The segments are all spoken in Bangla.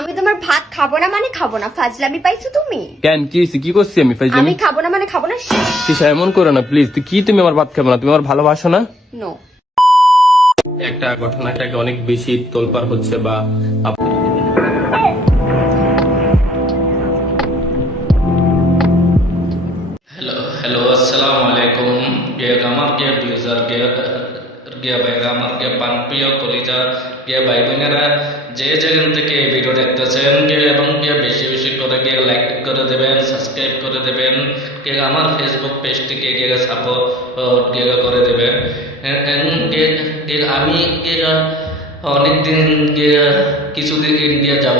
আমি তোমার ভাত খাব না মানে খাব না? ফাজলামি পাইছো তুমি? কেন কি? কি করছি আমি ফাজলামি? আমি খাব না মানে খাব না? কিসা এমন করো না প্লিজ কি তুমি আমার ভাত খাবে না? তুমি আমার ভালোবাসো না? নো একটা ঘটনাটাকে অনেক বেশি তোলপার হচ্ছে বা কে ভাইরা আমার কে পানপ্রিয় কলিজা কে ভাই বোনেরা, যে যেখান থেকে এই ভিডিও দেখতেছেন কে এবং কে বেশি বেশি করে কে লাইক করে দেবেন সাবস্ক্রাইব করে দেবেন কে আমার ফেসবুক পেজটিকে কে সাপোর্ট কে করে দেবেন। আমি কে অনেকদিন কে কিছুদিন ইন্ডিয়া যাব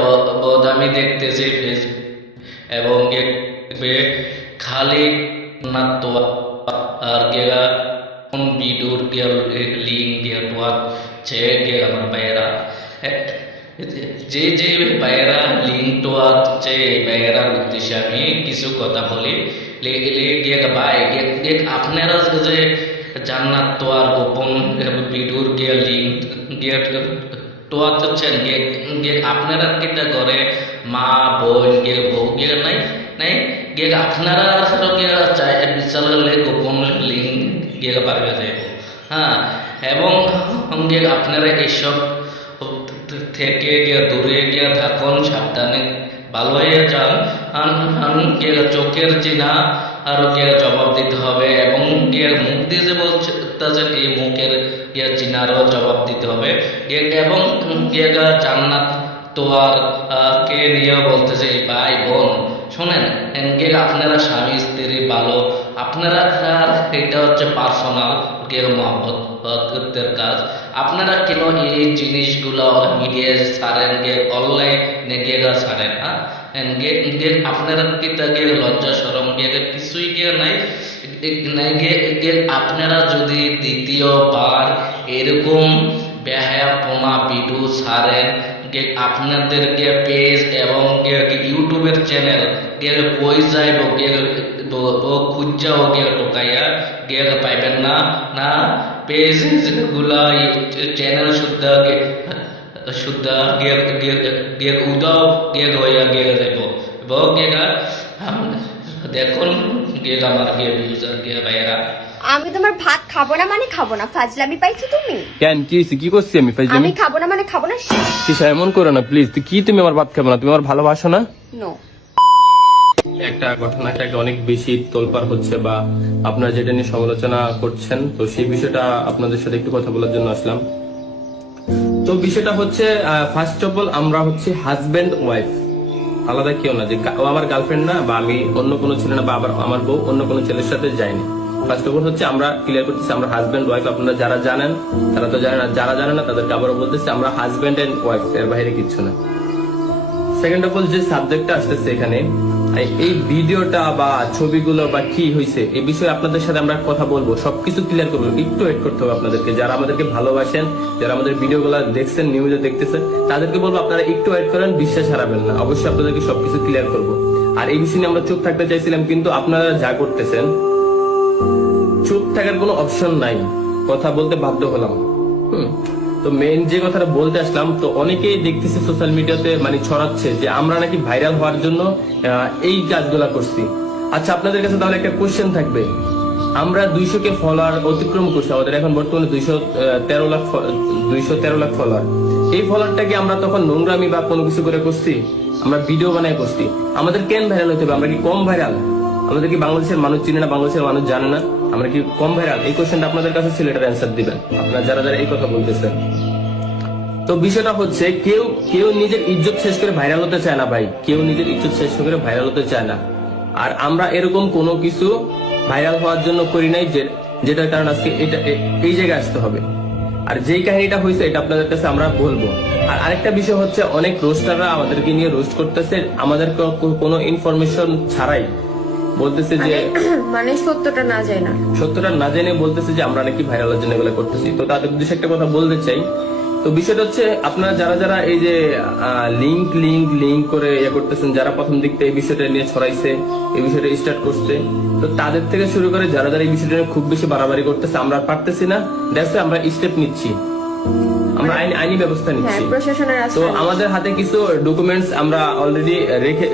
আমি দেখতেছি ফেসবুক এবং খালি নাতো আর গেলা কোন ভিডিওর গেল লিঙ্ক গেল তোয়াত যে গে আমার বাইরা যে যে বাইরা লিঙ্ক তোয়াত যে বাইরা উদ্দেশ্যে আমি কিছু কথা বলি গে ভাই গে আপনারা যে জান্নাত তোয়ার গোপন ভিডিওর গে লিঙ্ক গে তোয়াত হচ্ছেন গে গে আপনারা কিটা করে মা বোন গে বউ গে নাই নাই গে আপনারা গে চাই বিশাল হলে গোপন লিঙ্ক গে পারবে যাইব হ্যাঁ এবং গে আপনারা এইসব থেকে গে দূরে গিয়ে থাকুন, সাবধানে ভালো হয়ে যান। আন- আন- গে চোখের চিনা আরও গে জবাব দিতে হবে এবং গে মুখ দিয়ে যে বলছে তাদের এই মুখের গে চিনারও জবাব দিতে হবে। এবং গে গা জান্নাত তো আর কে নিয়ে বলতেছে ভাই বোন শোনেন গে আপনারা স্বামী, স্ত্রী ভালো আপনারা এটা হচ্ছে পার্সোনাল গে মহব্বতের কাজ। আপনারা কেন এই জিনিসগুলো মিডিয়ায় ছাড়েন, গে অনলাইনে গে গা ছাড়েন হ্যাঁ? গে গে আপনারা কি তাকে লজ্জা সরম গে গে কিছুই গে নাই। আপনারা যদি দ্বিতীয়বার এরকম বেহায়াপনা ভিডিও ছাড়েন গে আপনাদেরকে পেজ এবং গে ইউটিউবের চ্যানেল গে বই যাইব গে ও খুঁজাও গে টোকাইয়া গে পাইবেন না না? পেজগুলা চ্যানেল শুদ্ধ গে শুদ্ধ গে গে গে উদাও গে হইয়া গে যাইব। এবং গে দেখুন গে আমার গে ভিউজার গে ভাইয়েরা। আমি তোমার ভাত খাব না মানে খাব না। ফাজলামি পাইছো তুমি? কেন? কি হয়েছে? কি করছি আমি? আমি খাব না মানে খাব না? কিসা এমন করো না প্লিজ কি তুমি আমার ভাত খাবে না? তুমি আমার ভালোবাসো না? নো একটা ঘটনাটাকে অনেক বেশি তোলপার হচ্ছে বা আপনারা যেটা নিয়ে সমালোচনা করছেন তো সেই বিষয়টা আপনাদের সাথে একটু কথা বলার জন্য আসলাম। তো বিষয়টা হচ্ছে ফার্স্ট অফ অল আমরা হচ্ছে হাজবেন্ড ওয়াইফ আলাদা কেউ না যে আমার গার্লফ্রেন্ড না বা আমি অন্য কোনো ছেলে না বা আবার আমার বউ অন্য কোনো ছেলের সাথে যায়নি ফার্স্ট অফ অল হচ্ছে, আমরা ক্লিয়ার করতেছি, আমরা ওয়াইফ আপনারা যারা জানেন, তারা তো জানেন আর যারা না, তাদেরকে আবারও বলতেছি, আমরা ওয়াইফ এর বাইরে কিচ্ছু না। সেকেন্ড অফ অল যে সাবজেক্টটা আসতেছে এখানে, এই- ভিডিওটা বা ছবিগুলো বা কি হয়েছে এই বিষয়ে আপনাদের সাথে আমরা কথা বলব, সবকিছু ক্লিয়ার করব, একটু ওয়েট করতে হবে আপনাদেরকে। যারা আমাদেরকে ভালোবাসেন, যারা আমাদের ভিডিওগুলো দেখছেন নিউজে দেখতেছেন, তাদেরকে বলব আপনারা একটু ওয়েট করেন, বিশ্বাস হারাবেন না, অবশ্যই আপনাদেরকে সবকিছু ক্লিয়ার করব। আর এই বিষয় নিয়ে আমরা চুপ থাকতে চাইছিলাম, কিন্তু আপনারা যা করতেছেন থাকার কোনো অপশন নাই। কথা বলতে বাধ্য হলাম। তো মেন যে কথাটা বলতে আসলাম, তো অনেকেই দেখতেছি সোশ্যাল মিডিয়াতে মানে ছড়াচ্ছে যে আমরা নাকি ভাইরাল হওয়ার জন্য এই কাজগুলা করছি। আচ্ছা আপনাদের কাছে তাহলে একটা কোশ্চেন থাকবে। আমরা দুইশো কে ফলোয়ার অতিক্রম করছি, আমাদের এখন বর্তমানে দুইশো তেরো লাখ দুইশো তেরো লাখ ফলোয়ার এই ফলোয়ারটা কি আমরা তখন নোংরামি বা কোনো কিছু করে করছি? আমরা ভিডিও বানায় করছি। আমাদের কেন ভাইরাল হতে হবে? আমরা কি কম ভাইরাল আমাদের কি বাংলাদেশের মানুষ চিনে না? বাংলাদেশের মানুষ জানে না? আমরা কি কম ভাইরাল? এই কোশ্চেনটা আপনাদের কাছে ছিল এটার অ্যান্সার দিবেন। আপনারা যারা যারা এই কথা বলতেছেন। তো বিষয়টা হচ্ছে, কেউ কেউ নিজের ইজ্জত শেষ করে ভাইরাল হতে চায় না ভাই। কেউ নিজের ইজ্জত শেষ করে ভাইরাল হতে চায় না। আর আমরা এরকম কোনো কিছু ভাইরাল হওয়ার জন্য করি নাই যে, যেটার কারণ আজকে এটা এই জায়গায় আসতে হবে। আর যেই কাহিনীটা হয়েছে, এটা আপনাদের কাছে আমরা বলব। আর আরেকটা বিষয় হচ্ছে, অনেক রোস্টাররা আমাদেরকে নিয়ে রোস্ট করতেছে। আমাদের কোনো ইনফরমেশন ছাড়াই বলতেছে যে মানে সত্যটা না যায় না। সত্যটা না জেনে বলতেছে যে আমরা নাকি ভাইরালের জন্য এগুলো করতেছি। তো তাদের উদ্দেশ্যে একটা কথা বলতে চাই। তো বিষয়টা হচ্ছে আপনারা যারা যারা এই যে লিঙ্ক লিঙ্ক লিঙ্ক করে ইয়ে করতেছেন যারা প্রথম দিক থেকে এই বিষয়টা নিয়ে ছড়াইছে এই বিষয়টা স্টার্ট করছে তো তাদের থেকে শুরু করে যারা যারা এই বিষয়টা নিয়ে খুব বেশি বাড়াবাড়ি করতেছে আমরা পারতেছি না। দেখছে আমরা স্টেপ নিচ্ছি। আমরা আইন ব্যবস্থা হ্যাঁ নিচ্ছি। তো আমাদের হাতে কিছু ডকুমেন্টস আমরা অলরেডি রেখে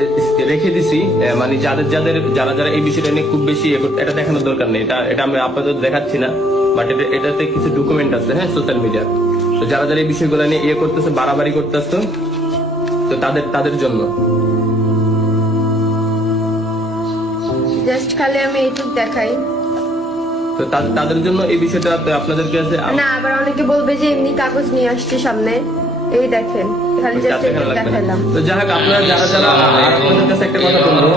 রেখে দিছি। মানে যাদের যাদের যারা যারা এই বিষয়টা নিয়ে খুব বেশি এটা দেখানোর দরকার নেই। এটা এটা আমি আপাতত দেখাচ্ছি না। বাট এটাতে কিছু ডকুমেন্ট আছে হ্যাঁ সোশ্যাল মিডিয়া তো যারা যারা এই বিষয়গুলো নিয়ে ইয়ে করতেছে বাড়াবাড়ি করতেছে তো তাদের তাদের জন্য। জাস্ট খালি আমি এইটুক দেখাই। তো তাদের জন্য এই বিষয়টা আপনাদের কাছে না আবার অনেকে বলবে যে এমনি কাগজ নিয়ে আসছে সামনে। এই দেখেন খালি জাস্ট চাপ দেখানো লাগবে না। দেখালাম। তো যাই হোক আপনারা যারা যারা আপনাদের কাছে একটা কথা বলব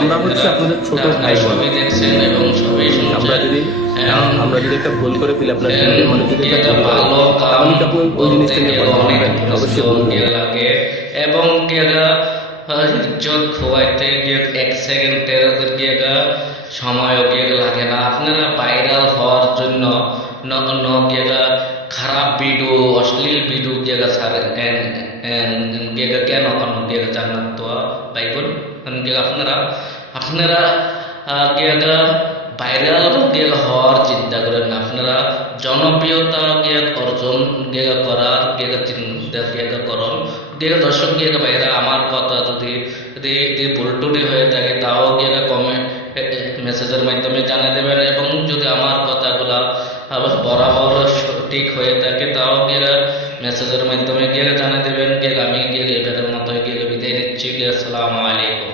আমরা হচ্ছে আপনাদের ছোট ভাই বোন। সবই দেখছেন এবং সবই আমরা যদি আমরা যদি একটা ভুল করে ফেলি আপনার মনে যদি একটা ভুল হয়, ভালো কাম তাহলে আপনি ওই জিনিসটা নিয়ে কথা অবশ্যই এবং গেগা ইজ্জত খোয়াইতে গিয়ে এক সেকেন্ডের গিয়েগা সময় গিয়ে লাগে না আপনারা ভাইরাল হওয়ার জন্য ন ন গিয়েগা খারাপ ভিডিও অশ্লীল ভিডিও গিয়েগা ছাড়েন গিয়েগা কেন কেন গিয়েগা জান্নাত তো বাইবল গিয়ে আপনারা আপনারা গিয়েগা ভাইরাল গিয়ে হওয়ার চিন্তা করেন আপনারা জনপ্রিয়তা গিয়ে অর্জন গিয়ে করার গিয়ে চিন্তা গিয়ে করুন গিয়ে দর্শক গিয়ে ভাইরা, আমার কথা যদি যদি যদি ভুল টুটি হয়ে থাকে, তাও গিয়ে কমে মেসেজের মাধ্যমে জানিয়ে দেবেন এবং যদি আমার কথাগুলা আবার বরাবর সঠিক হয়ে থাকে, তাও গিয়ে মেসেজের মাধ্যমে গিয়ে জানিয়ে দেবেন, গিয়ে আমি গিয়ে এবারের মতো গিয়ে বিদায় নিচ্ছি, গিয়ে আসসালামু আলাইকুম।